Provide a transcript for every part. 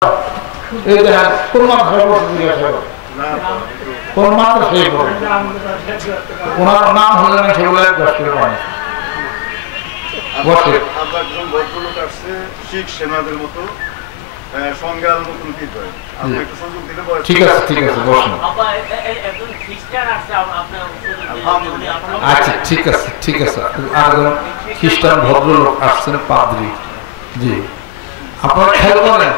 এই দেখেন কোন মাদ্রাসায় পড়ছে জিজ্ঞাসা করো, কোন মাদ্রাসায় পড়ে, ওনার নাম হলে না সেগুলো 10 করে পানি বসে। আমরা একজন ভদ্রলোক আসছে শিখ সেনাদের মতো সংজ্ঞার মতন কি করে, আপনি একটু সুযোগ দিলে বলেন। ঠিক আছে ঠিক আছে বসুন। আচ্ছা ঠিক আছে ঠিক আছে। আর খ্রিস্টান ভদ্রলোক আসছেন পাদ্রী। জি আপনারা খেয়াল করেন,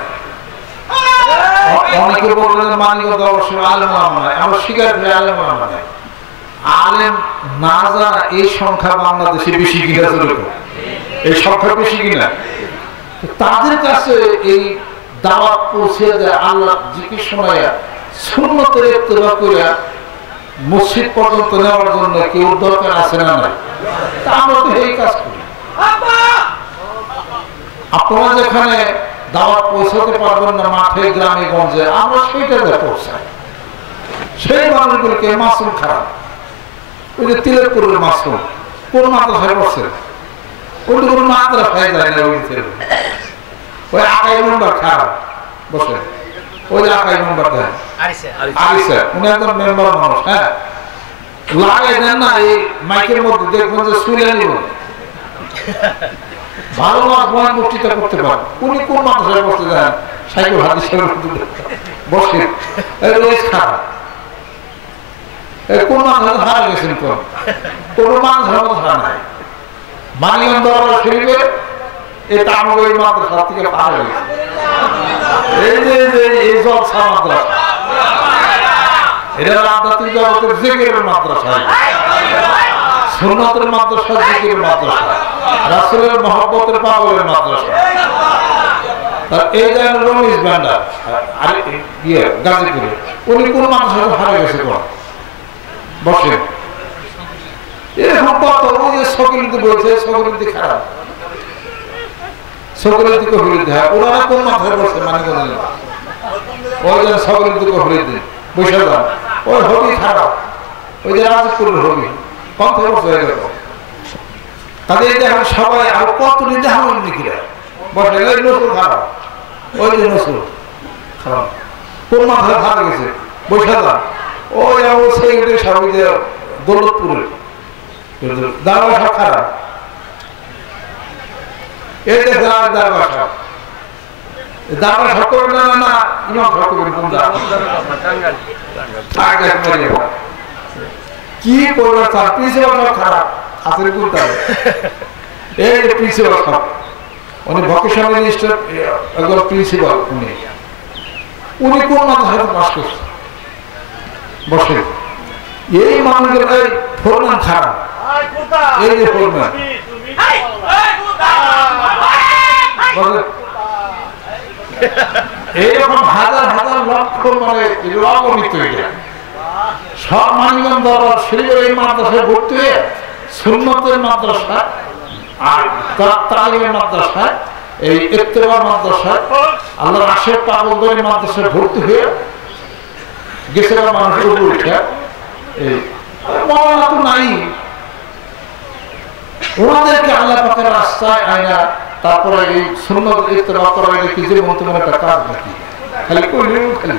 অনেকে বললেন মানিকগঞ্জ অবশ্যই আলেম ওলামা নাই, আমরা স্বীকার করি আলেম ওলামা নাই। আলেম না জানা এই সংখ্যা বাংলাদেশে বেশি কিনা, এই সংখ্যা বেশি কিনা, তাদের কাছে এই দাওয়াত পৌঁছে দেয়, আল্লাহ জিকির শোনায়া সুন্নতের ইত্তেবা কইরা মসজিদ পর্যন্ত নেওয়ার জন্য কেউ দরকার আছে না নাই? তা আমরা তো এই কাজ করি। আপনারা যেখানে দাওয়াত পৌঁছাতে পারবেন না মাঠে গ্রামে গঞ্জে, আমরা সেইটাতে পৌঁছাই। সেই মানুষগুলোকে মাসুম খারাপ, ওই যে তিলেকপুরের মাসুম কোন মাদ্রাসায় পড়ছে, ওই কোনো মাদ্রাসায় যায় না, ওই আকাই নম্বর খারাপ বসে, ওই আকাই নম্বর দেয় আরিসা, উনি একজন মেম্বার মানুষ। হ্যাঁ লাগাই দেন না এই মাইকের মধ্যে, দেখবেন যে শুইলে নিব ভালো বয়ান বক্তৃতা করতে পারেন। উনি কোন মাদ্রাসায় বসতে দেন, সাইকেল হাদিসের বসে রোজ খারাপ। কোন মাদ্রাসা হারা গেছেন, কোন মাদ্রাসার মতো হারা নাই। মানিকগঞ্জ দরবার শরীফে এটা আমাদের ওই মাদ্রাসা থেকে পার হয়ে গেছে। এই যে এই জলসা মাদ্রাসা, এটা আধ্যাত্মিক জগতের জিকিরের মাদ্রাসা, সুন্নতের মাদ্রাসা, জিকিরের মাদ্রাসা, রাসূলের মহব্বতের পাগলের মাদ্রাসা। এই যে রমেশ ভান্ডার আর ইয়ে গাজীপুরে, উনি কোন মাদ্রাসা হারা গেছে কোন বসে এরকম কত। ওই যে সকলিতে বলছে সকলিতে খারাপ, সকলের দিকে হলিতে হয়, ওনারা কোন মাথায় বসে মানিকগঞ্জে, ওই যে সকলের দিকে হলিতে বসে যান, ওই হবি খারাপ, ওই যে রাজপুরের হবি কত বছর হয়ে গেল। তাদের এখন সবাই আর কত নিতে হবে নিকিরা বসে, ওই নসুর খারাপ, ওই যে নসুর খারাপ কোন মাথায় ভালো গেছে বসে যান। ওই সেই সবাই যে দৌলতপুরের দাঁড়া সব খারাপ, এই যে কি করবে তার প্রিন্সিপাল খারাপ হাতের করতে হবে। এই যে প্রিন্সিপাল সব উনি ভকেশনাল একজন প্রিন্সিপাল, উনি কোন মাদ্রাসাতে পাস করছে বসে। এই মানুষের এই ফোরম্যান খারাপ, এই যে ফোরম্যান এইরকম হাজার হাজার লক্ষ মানে অগণিত সব মানিকগঞ্জ দরবার শরীফের এই মাদ্রাসায় ভর্তি হয়ে সুন্নতের মাদ্রাসা আর তালিমের মাদ্রাসা, এই ইত্তেবা মাদ্রাসা, আল্লাহর আশেক পাগলদের মাদ্রাসায় ভর্তি হয়ে গেছে মানুষ উঠে। এই মৌলানা তো নাই, ওনাদেরকে আল্লাহ পাকের রাস্তায় আয়না, তারপরে এই সুন্নত ইত্তেবা করা, এটা কি যে মন্ত্রণের একটা কাজ নাকি? খালি করলেও খালি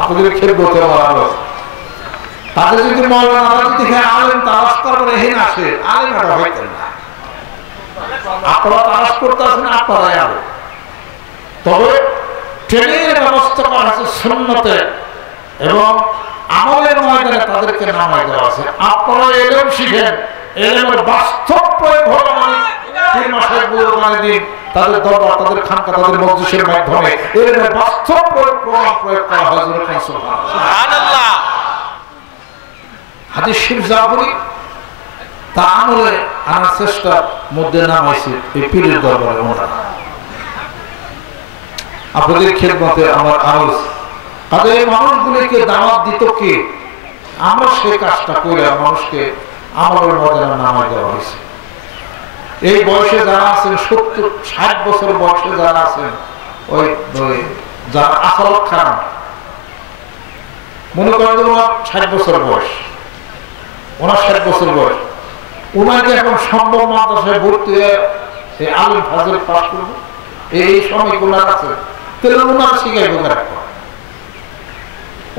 আপনাদের খেদমতে ভালো। তাদের যদি মৌলানা যদি আলেম তালাশ করার এখানে আসে, আলেম এটা হইতেন না। আপনারা তালাশ করতে আসেন আপনারাই আলো, তবে ট্রেনিংয়ের ব্যবস্থা করা আছে সুন্নতে এবং আমলের ময়দানে তাদেরকে নামাই দেওয়া আছে। আপনারা এলেম শিখেন, এলেমের বাস্তব প্রয়োগ হলো পীর মাসায়েখ বুজুর্গানে দ্বীন, তাদের দরবার, তাদের খানকা, তাদের মজলিসের মাধ্যমে এলেমের বাস্তব প্রয়োগ করা হয়। সুবহানাল্লাহ। হাদিস শরীফ যা বলি তা আমলে আনার চেষ্টার মধ্যে নাম হয়েছে এই পীরের দরবারে। আপনাদের খেদমতে আমার আরজ, তাদের এই মানুষগুলিকে দাওয়াত দিত কে? আমরা সেই কাজটা করে মানুষকে আমলের ময়দানে নামাই দেওয়া হয়েছে। এই বয়সে যারা আছেন 70-60 বছর বয়সে যারা আছেন, ওই যারা আসালত খান মনে করেন ওনার 60 বছর বয়স, ওনার 60 বছর বয়স, ওনাকে এখন সম্ভব মাদ্রাসায় ভর্তি হয়ে আলিম ফাজিল পাস করবো? এই সময়গুলো আছে, তাহলে ওনারা শিখাইব রাখবো।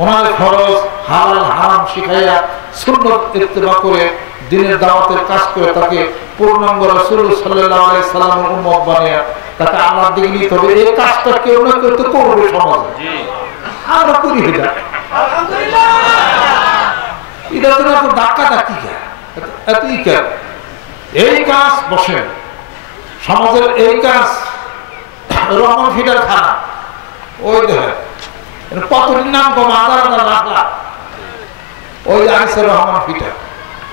ওনার খরচ হালাল হারাম শিখাইয়া সুন্নত ইত্তেবা করে দিনের দাওয়াতের কাজ করে তাকে পূর্ণাঙ্গ রাসূল সাল্লাল্লাহু আলাইহি সাল্লামের উম্মত বানিয়ে তাকে আল্লাহর দিকে নিতে হবে। এই কাজটা কেউ না কেউ তো করবে সমাজে। আমরা করি এটা, আলহামদুলিল্লাহ। এটা তো না ধাক্কা ধাক্কি এতই কেন এই কাজ বসেন সমাজের এই কাজ রহমান ফিডার খানা ওই দেখেন কতদিন নাম কম হাজার হাজার লাখ লাখ ওই আনিসুর রহমান ফিডার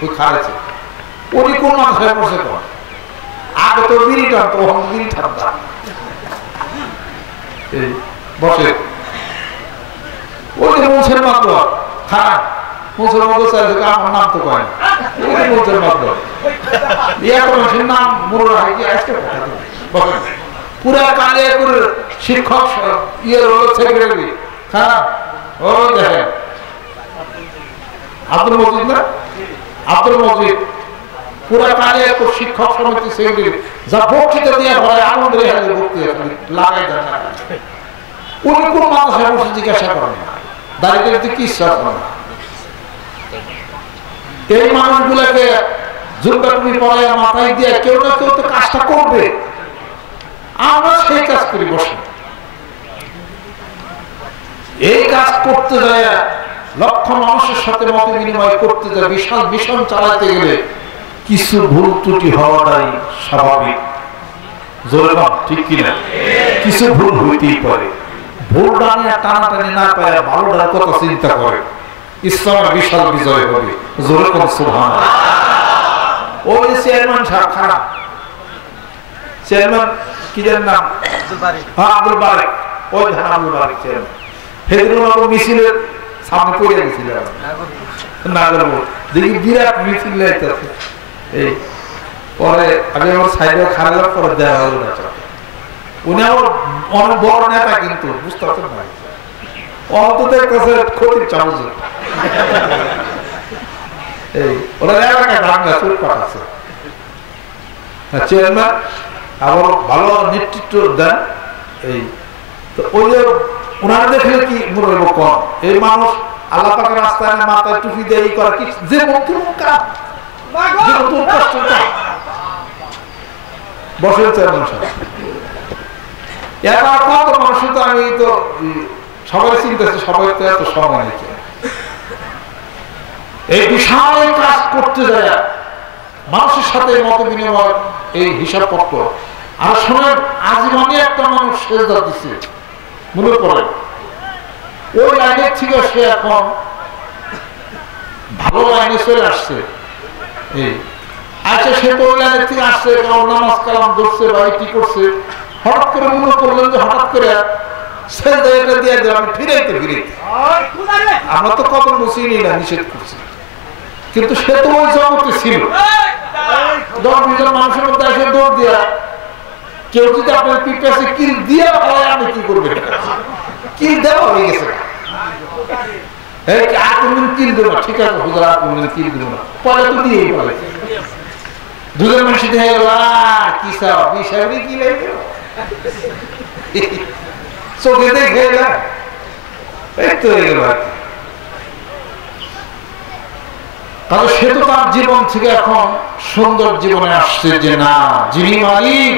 ওই খারেছে উনি কোন মাথায় বসে কর আগে তো বিড়ি টানতো বিড়ি ঠান্ডা বসে ওই মুছের মাত্র খারাপ মুছের মতো চাইছে আমার নাম তো কয় ওই মুছের মাত্র ইয়া করে নাম মুররা হয়ে আজকে বসে পুরা কালে করে শিক্ষক ইয়ের সেক্রেটারি হ্যাঁ ওই দেখেন আব্দুল মজিদ না আব্দুল মজিদ পুরা কালে শিক্ষক সমিতি সেক্রেটারি যা বক্তৃতা দিয়ে হয় আনন্দ রেখে বক্তৃতা লাগাই দেন না উনি কোন মানুষের বসে জিজ্ঞাসা করেন না দাঁড়িয়ে কি ইচ্ছা করে না এই মানুষগুলোকে জুব্বা টুপি পরে মাথায় দিয়ে কেউ না কেউ তো কাজটা করবে আমরা সেই কাজ করি বসে এই কাজ করতে যায় লক্ষ মানুষের সাথে মত বিনিময় করতে যায় বিশাল মিশন চালাতে গেলে কিছু ভুল ত্রুটি হওয়াটাই স্বাভাবিক জোরে বাপ ঠিক কিনা কিছু ভুল হইতেই পারে ভুল ডানিয়া টানাটানি না পায় ভালোটার কথা চিন্তা করে ইসলামের বিশাল বিজয় হবে জোরে কোন সুবহানাল্লাহ ওই চেয়ারম্যান সাহেব খারাপ চেয়ারম্যান কি এর নাম আব্দুল বারিক ওই ধান আব্দুল বারিক চেয়ারম্যান হেদরুল মিছিলের সামনে পড়ে গেছিল নাগরপুর দেখি বিরাট মিছিল লাইতেছে এই পরে আমি আমার সাইডে খারাপ করে দেওয়া হলো না উনি আমার অনেক বড় নেতা কিন্তু বুঝতে পারছেন না অন্তত কাছে ক্ষতির চামচ এই ওরা এলাকায় ভাঙা চুর পাঠাচ্ছে চেয়ারম্যান আবার ভালো নেতৃত্ব দেন এই তো ওই যে ওনারা দেখলে কি মনে হইব কম এই মানুষ আল্লাহ পাকের রাস্তায় মাথায় টুপি দিয়ে এই করা কি যে মন্ত্রী কাজ বসে চেয়ারম্যান সাহেব এবার কত মানুষ তো আমি তো সবাই চিন্তাছি সবাই তো এত সময় নিচ্ছে এই বিশাল কাজ করতে যায় মানুষের সাথে মত বিনিময় এই হিসাবপত্র আর শোনেন আজীবনে একটা মানুষ সেজদা দিচ্ছে মনে করেন ওই লাইনের থেকে সে এখন ভালো লাইনে চলে আসছে আচ্ছা সে তো ওই লাইনের থেকে আসছে নামাজ কালাম ধরছে বা কি করছে হঠাৎ করে মনে করলেন যে হঠাৎ করে সেজদা দিয়ে দেব আমি ফিরাইতে আমরা তো কত বসিনি না নিষেধ করছি কিন্তু সে তো ওই জগতে ছিল 10-20 মানুষের মধ্যে এসে দৌড় দিয়া কেউ যদি আপনার পিপাসে কিল দিয়ে হয় আপনি কি করবেন কিল দেওয়া হয়ে গেছে কিল দেবো ঠিক আছে হুজুর আপনি কিল দেবো না পরে তো দিয়েই বলে দুজন মানুষ দেখে গেল কি সব বিষয় কি লাগবে চোখে দেখে গেল এই তো হয়ে গেল তাহলে সে তো তার জীবন থেকে এখন সুন্দর জীবনে আসছে যে না যিনি মালিক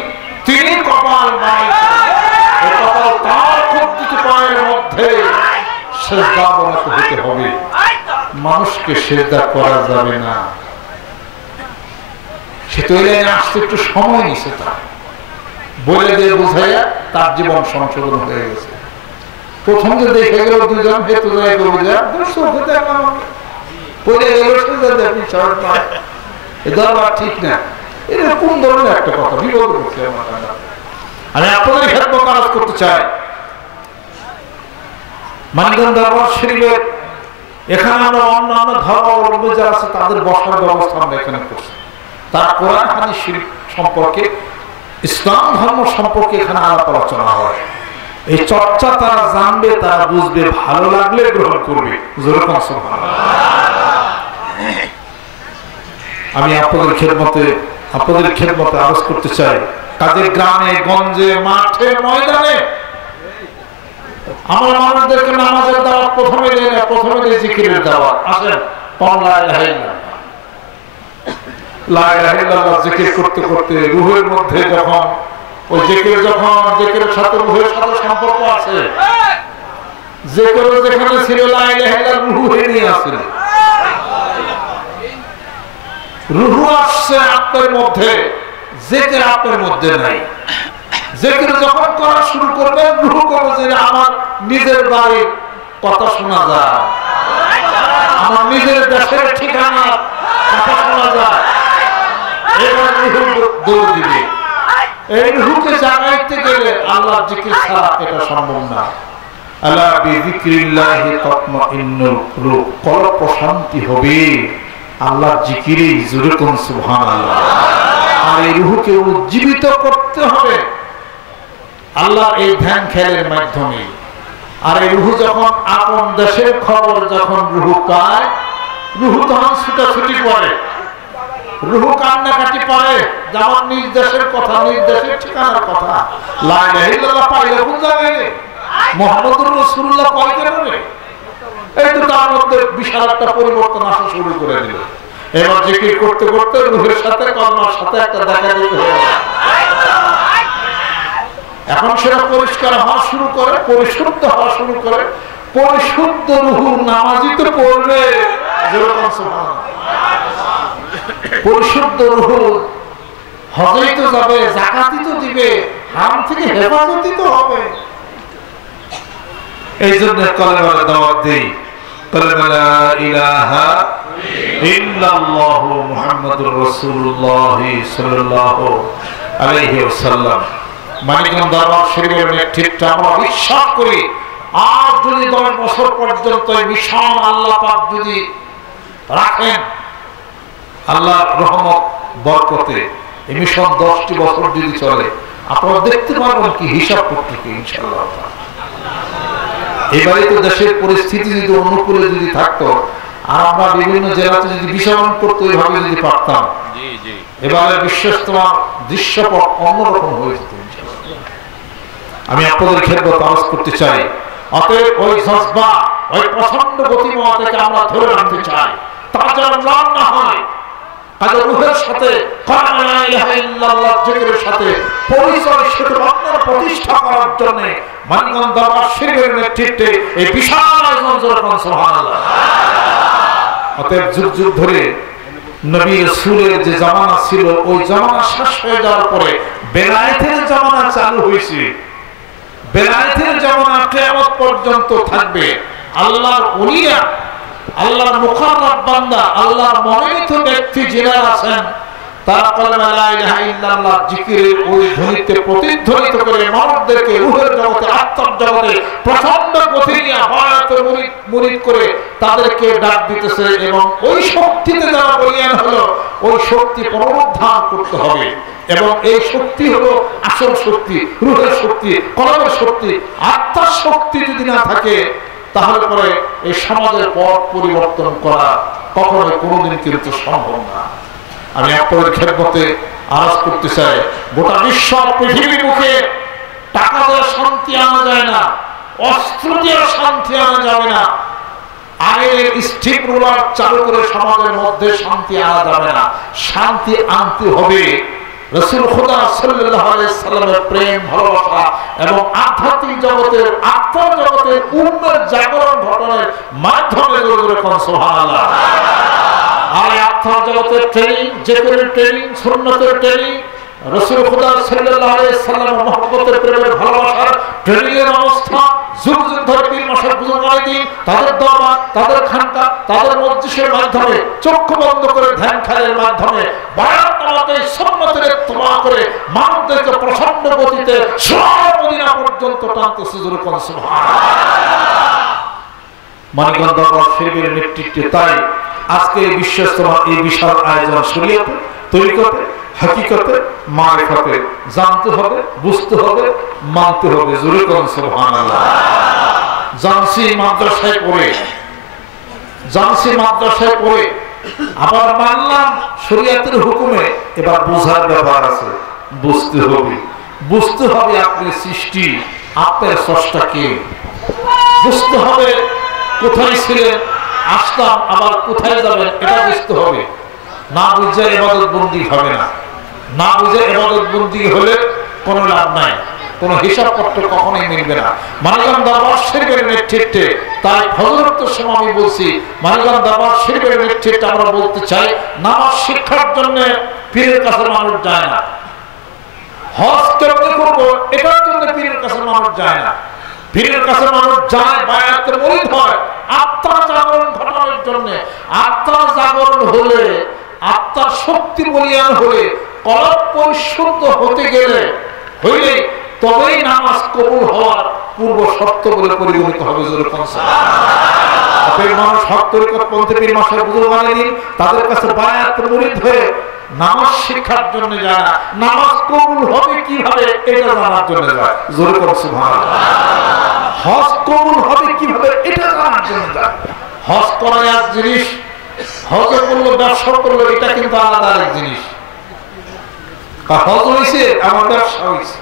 তিনি কপাল কপাল তার পদ্ধতি পায়ের মধ্যে সেজদা অবনত হতে হবে মানুষকে সেজদা করা যাবে না সে তো আসতে একটু সময় নিছে তার বলে দিয়ে বুঝাইয়া তার জীবন সংশোধন হয়ে গেছে প্রথম যে দেখে গেল দুজন হেতু যায় ঠিক না এটা কোন ধরনের একটা কথা বিপদ করছে আমি আপনাদের ক্ষেত্রে কাজ করতে চাই মানিকগঞ্জ দরবার শরীফের এখানে আমরা অন্যান্য ধর্মাবলম্বী যারা আছে তাদের বসার ব্যবস্থা আমরা এখানে করছি তার কোরআন হাদিস শরীফ সম্পর্কে ইসলাম ধর্ম সম্পর্কে এখানে আলাপ আলোচনা হয় এই চর্চা তারা জানবে তারা বুঝবে ভালো লাগলে গ্রহণ করবে আমি আপনাদের খেদমতে আরজ করতে চাই কাজে গ্রামে গঞ্জে মাঠে ময়দানে আমরা মানুষদেরকে নামাজের দাওয়াত প্রথমে দেয় না, প্রথমে দেয় জিকিরের দাওয়াত। আসেন লা ইলাহা ইল্লাল্লাহ, লা ইলাহা ইল্লাল্লাহ জিকির করতে করতে রূহের মধ্যে যখন ওই জিকিরের সাথে রূহের সাথে সম্পর্ক আছে, জিকির যেখানে ছিল লা ইলাহা ইল্লাল্লাহ রূহে নিয়ে আসে, রূহ আসছে আপনার মধ্যে, জিকির আপনার মধ্যে নাই। জিকির যখন করা শুরু করবে রূহ করবে যে আমার নিজের বাড়ির কথা শোনা যায়, আমার নিজের দেশের ঠিকানা কথা শোনা যায়, এবার রূহ দৌড় দিবে। এই রূহকে জাগাইতে গেলে আল্লাহর জিকির ছাড়া এটা সম্ভব না। আলা বিযিকরিল্লাহি তাতমাইন্নুল কুলুব, কলব প্রশান্তি হবে আল্লাহর জিকিরে। জোরে কোন সুবহানাল্লাহ। আর এই রূহকে উজ্জীবিত করতে হবে আল্লাহর এই ধ্যান খেয়ালের মাধ্যমে। আর এই রূহ যখন আপন দেশের খবর যখন রূহ পায়, রূহ তখন ছুটাছুটি করে, রূহ কান্নাকাটি পারে, যেমন নিজ দেশের কথা, নিজ দেশের ঠিকানার কথা। লা ইলাহা ইল্লাল্লাহ পাইলে কোন জায়গায় মুহাম্মদুর রাসূলুল্লাহ পাইতে পারে, এই তো তার মধ্যে বিশাল একটা পরিবর্তন আসা শুরু করে দিল। এবার জিকির করতে করতে রূহের সাথে কলমার সাথে একটা দেখা দিতে হয়ে গেল। এখন সেটা পরিষ্কার হওয়া শুরু করে, পরিশুদ্ধ হওয়া শুরু করে। পরিশুদ্ধ রূহ নামাজই তো পড়বে, পরিশুদ্ধ রূহ হজই তো যাবে, যাকাতই তো দিবে, হারাম থেকে হেফাজতই তো হবে। এই জন্য কলেমার দাওয়াত দেই, কলেমা লা ইলাহা ইল্লাল্লাহু মুহাম্মাদুর রাসূলুল্লাহ সাল্লাল্লাহু আলাইহি ওয়াসাল্লাম। মানিকগঞ্জ দরবার শরীফের নেতৃত্বে আমরা বিশ্বাস করি, আর যদি 10 বছর পর্যন্ত মিশন আল্লাহ পাক যদি রাখেন, আল্লাহর রহমত বরকতে এই মিশন 10টি বছর যদি চলে, আপনারা দেখতে পারবেন কি হিসাব করতে কি ইনশাআল্লাহ। এবারে তো দেশের পরিস্থিতি যদি অনুকূলে যদি থাকতো, আর আমরা বিভিন্ন জেলাতে যদি বিচরণ করতে ওইভাবে যদি পারতাম, এবারে বিশ্বস্তমার দৃশ্যপট অন্যরকম হয়ে যেত। আমি আপনাদের খেদমত আরজ করতে চাই, অতএব ওই জজবা, ওই প্রচন্ড গতিময়তাকে আমরা ধরে রাখতে চাই। তা যেন ম্লান না হয়, কাজে রূহের সাথে লা ইলাহা ইল্লাল্লাহ জিকিরের সাথে পরিচয় সেতুবন্ধন প্রতিষ্ঠা করার জন্য মানিকগঞ্জ দরবার শরীফের নেতৃত্বে এই বিশাল আয়োজন যখন সুবহানাল্লাহ। অতএব যুগ যুগ ধরে নবী রাসূলের যে জামানা ছিল, ওই জামানা শেষ হয়ে যাওয়ার পরে বেলায়েতের জামানা চালু হয়েছে। বেলায়েতের জামানা কিয়ামত পর্যন্ত থাকবে। আল্লাহর ওলিয়া, আল্লাহর মুকাররব বান্দা, আল্লাহর মনোনীত ব্যক্তি যারা আছেন, তারা কলেমা লা ইলাহা ইল্লাল্লাহ জিকিরের ওই ধ্বনিতে প্রতিধ্বনিত করে মানবদেরকে রূহের জগতে, আত্মার জগতে প্রচন্ড গতি নিয়ে হায়াতের মুরিদ করে তাদেরকে ডাক দিতেছে। এবং ওই শক্তিতে যারা বলিয়ান হলো, ওই শক্তি পুনরুদ্ধার করতে হবে। এবং এই শক্তি হলো আসল শক্তি, রূহের শক্তি, কলমের শক্তি। আত্মার শক্তি যদি না থাকে, তাহলে পরে এই সমাজের পথ পরিবর্তন করা কখনো কোনোদিন কিন্তু সম্ভব না। আমি আপনাদের খেদমতে আরজ করতে চাই, গোটা বিশ্ব পৃথিবীর মুখে টাকা দিয়ে শান্তি আনা যায় না, অস্ত্র দিয়ে শান্তি আনা যাবে না, আইনের স্টিক রুলার চালু করে সমাজের মধ্যে শান্তি আনা যাবে না। শান্তি আনতে হবে রাসূল খুদা সাল্লাল্লাহু আলাইহি সাল্লামের প্রেম, ভালোবাসা এবং আধ্যাত্মিক জগতের, আত্মার জগতের উন্নয়ন জাগরণ ঘটনার মাধ্যমে। সুবহানাল্লাহ। আর আত্মার জগতের ট্রেনিং, জিকিরের ট্রেনিং, সুন্নতের ট্রেনিং, রাসূল খুদা সাল্লাল্লাহু আলাইহি সাল্লামের মহব্বতের, প্রেমের, ভালোবাসার ট্রেনিং এর অবস্থা যুগ যুগ ধরে 3 মাসের বুজুর্গানি দিন তাদের দরবার, তাদের খানকা, তাদের মজলিসের মাধ্যমে, চক্ষু বন্ধ করে ধ্যান খেয়ালের মাধ্যমে, বায়াত নামাতে সুন্নতের ইত্তেবা করে মানবদেরকে প্রচন্ড গতিতে মদিনা পর্যন্ত টানতেছে। জোরে কোন সুবহানাল্লাহ। মানিকগঞ্জ দরবার শরীফের নেতৃত্বে তাই আজকে এই বিশ্বস্তমা এই বিশাল আয়োজন শরীয়তে, তরিকতে, হাকিকতে, মারিফতে জানতে হবে, বুঝতে হবে, মানতে হবে। জোরে কোন সুবহানাল্লাহ। জানসি মাদ্রাসায় পড়ে আবার মানলাম শরীয়তের হুকুমে, এবার বোঝার ব্যাপার আছে। বুঝতে হবে। বুঝতে হবে আপনি সৃষ্টি, আপনার স্রষ্টা কে। বুঝতে হবে কোথায় ছিলেন, আসলাম আবার কোথায় যাবেন, এটা বুঝতে হবে। না বুঝে ইবাদত বন্দি হবে না। না বুঝে ইবাদত বন্দি হলে কোনো লাভ নাই, কোনো হিসাবপত্র কখনোই মিলবে না। মানিকগঞ্জ দরবার শরীফের নেতৃত্বে, তাই হযরতের সময় আমি বলছি, মানিকগঞ্জ দরবার শরীফের নেতৃত্বে আমরা বলতে চাই, নামাজ শিক্ষার জন্য পীরের কাছে মানুষ যায় না। হজ কেমনে করবো এটার জন্য পীরের কাছে মানুষ যায় না। পীরের কাছে মানুষ যায় বায়াতে মুরিদ হয় আত্মা জাগরণ ঘটানোর জন্য। আত্মা জাগরণ হলে, আত্মার শক্তি বলিয়ান হলে, কলব পরিশুদ্ধ হতে গেলে হইলে তবেই নামাজ কবুল হওয়ার পূর্ব শর্ত বলে পরিগণিত হবে। মানুষ হক তরিকত পন্থী পীর মাসের বুজুর্গ বানিয়ে তাদের কাছে বায়াত মুরিদ হয়ে নামাজ শিক্ষার জন্য যায় না, নামাজ কবুল হবে কিভাবে এটা জানার জন্য যায়। জোরে করে সুবহানাল্লাহ। হজ কবুল হবে কিভাবে এটা জানার জন্য যায়। হজ করা এক জিনিস, হজ করলো ব্যবসা করলো এটা কিন্তু আলাদা এক জিনিস। হজ হয়েছে আমার ব্যবসা হয়েছে,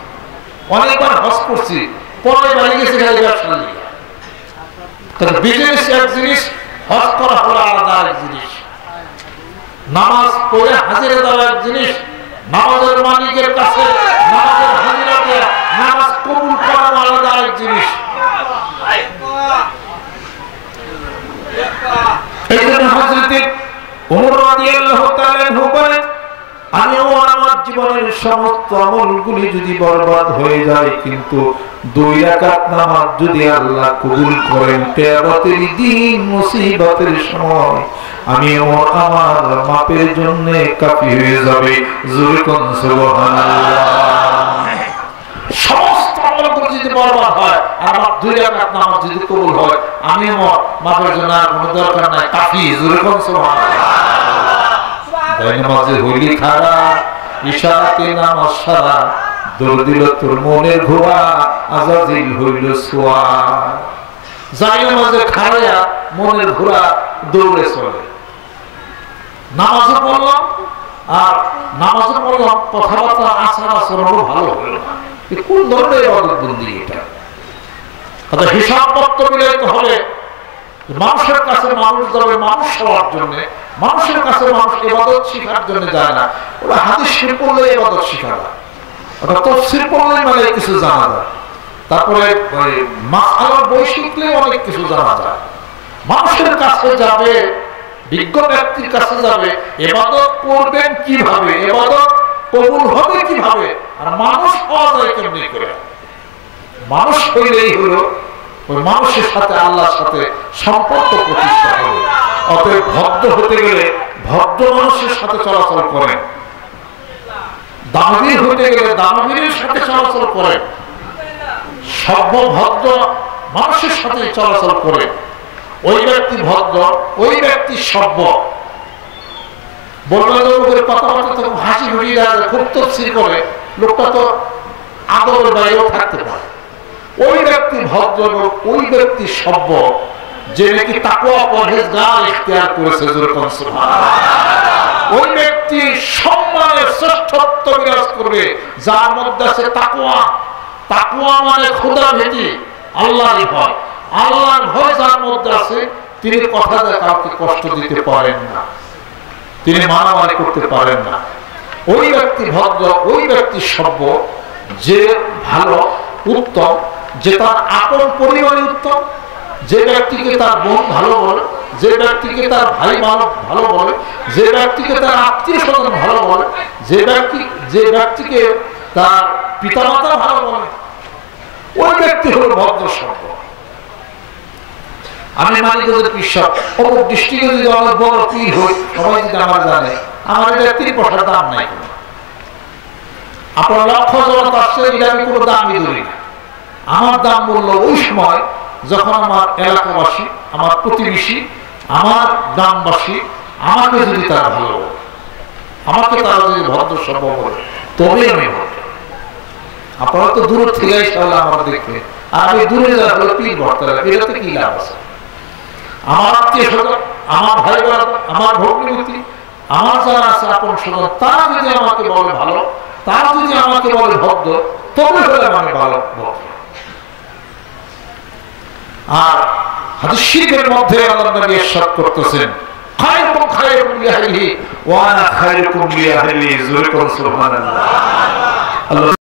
অনেকবার হজ করছি, পরে বাড়ি গেছে খালি ব্যবসা নিয়ে। বিজনেস এক জিনিস, হজ করা হলো আলাদা এক জিনিস। নামাজ পড়ে হাজিরা দেওয়া এক জিনিস, নামাজের মালিকের কাছে নামাজের হাজিরা দেওয়া, নামাজ কবুল করা আলাদা এক জিনিস। এই জন্য হযরত ওমর রাদিয়াল্লাহু তাআলা আনহু বলেন, আমি আমার জীবনের সমস্ত আমলগুলি যদি বরবাদ হয়ে যায়, কিন্তু 2 রাকাত নামাজ যদি আল্লাহ কবুল করেন, কিয়ামতের দিন মুসিবতের সময় আমি আমার মাপের জন্য কাফি হয়ে যাবে। জোরে কোন সুবহানাল্লাহ। সমস্ত আমলগুলো যদি বরবাদ হয়, আমার 2 রাকাত নামাজ যদি কবুল হয়, আমি আমার মাপের জন্য আর কোনো দরকার নাই, কাফি। জোরে কোন সুবহানাল্লাহ। নামাজে হইলি খারা, ইশারাতে নামাজ সারা, দৌড় দিল তোর মনের ঘোড়া, আজাজিল হইল সোয়া। যাই নামাজে খাড়া, মনের ঘোড়া দৌড়ে চলে। নামাজও পড়লাম, আর নামাজও পড়লাম, কথাবার্তা আচার আচরণও ভালো হলো না। কোন ধরনের ইবাদত বন্দি এটা? হিসাবপত্র মিলাইতে হবে। মানুষের কাছে মানুষ যাবে মানুষ হওয়ার জন্য, মানুষের কাছে মানুষ ইবাদত শিখার জন্য যায় না। ওরা হাদিস শরীফ পড়লে ইবাদত শিখা যায়, ওটা তাফসীর পড়লে মানে কিছু জানা যায়, তারপরে মাসআলার বই শিখলে অনেক কিছু জানা যায়। মানুষের কাছে যাবে, বিজ্ঞ ব্যক্তির কাছে যাবে, ইবাদত করবেন কিভাবে, ইবাদত কবুল হবে কিভাবে, আর মানুষ হওয়া যায় কেমনি করে। মানুষ হইলেই হলো ওই মানুষের সাথে আল্লাহর সাথে সম্পর্ক প্রতিষ্ঠা হবে। অতএব ভদ্র হতে গেলে ভদ্র মানুষের সাথে চলাচল করেন, দানবীর হতে গেলে দানবীরের সাথে চলাচল করেন, সভ্য ভদ্র মানুষের সাথে চলাচল করে। ওই ব্যক্তি ভদ্র, ওই ব্যক্তি সভ্য। বলবেন লোকের কথাবার্তা তো হাসি ঘুরিয়ে খুব তফসিল করে, লোকটা তো আদরের বাইরেও থাকতে পারে। ওই ব্যক্তি ভদ্র লোক, ওই ব্যক্তি সভ্য, যে নাকি তাকওয়া পরহেজগার ইখতিয়ার করেছে। ওই ব্যক্তি সম্মানের শ্রেষ্ঠত্ব বিরাজ করবে যার মধ্যে আছে তাকওয়া। তাকওয়া মানে খোদা ভীতি, আল্লাহর ভয়। আল্লাহর ভয় যার মধ্যে আছে, তিনি কথা দিয়ে কাউকে কষ্ট দিতে পারেন না, তিনি মারামারি করতে পারেন না। ওই ব্যক্তি ভদ্র, ওই ব্যক্তি সভ্য, যে ভালো উত্তম, যে তার আপন পরিবারে উত্তম, যে ব্যক্তিকে তার বোন ভালো বলে, যে ব্যক্তিকে তার ভাই ভালো বলে, যে ব্যক্তিকে তার আত্মীয় স্বজন ভালো বলে, যে ব্যক্তিকে তার পিতামাতা ভালো বলে, ওই ব্যক্তি হল ভদ্র সভ্য। আমি মানিকগঞ্জের কৃষক, অমুক ডিস্ট্রিক্টে যদি অনেক বড় পীর হই, সবাই যদি আমার জানে, আমার এটা 3 পয়সার দাম নাই। আপনার লক্ষ্য জনতা আসছে, এটা আমি কোনো দামই ধরি না। আমার দাম বলল ওই সময় যখন আমার এলাকাবাসী, আমার প্রতিবেশী, আমার গ্রামবাসী আমাকে যদি তারা ভালো বলে, আমাকে তারা যদি ভদ্র সভ্য বলে, তবেই আমি ভদ্র। আপনারা তো দূর থেকে আমার দেখবে, আর আমি দূরে যাওয়া পীর ভর্তা, এটাতে কি লাভ আছে? আমার আত্মীয় স্বজন, আমার ভাই বোন, আমার ভগ্নিপতি, আমার যারা আছে আপন স্বজন, তারা যদি আমাকে বলে ভালো, তারা যদি আমাকে বলে ভদ্র, তবে হলে মানে ভালো ভদ্র। আর হাদিস শরীফের মধ্যে আল্লাহ নবী ইরশাদ করতেছেন, খায়রুকুম খায়রুকুম লিআহলিহি ওয়া আনা খায়রুকুম লিআহলি। জোরে করে সুবহানাল্লাহ।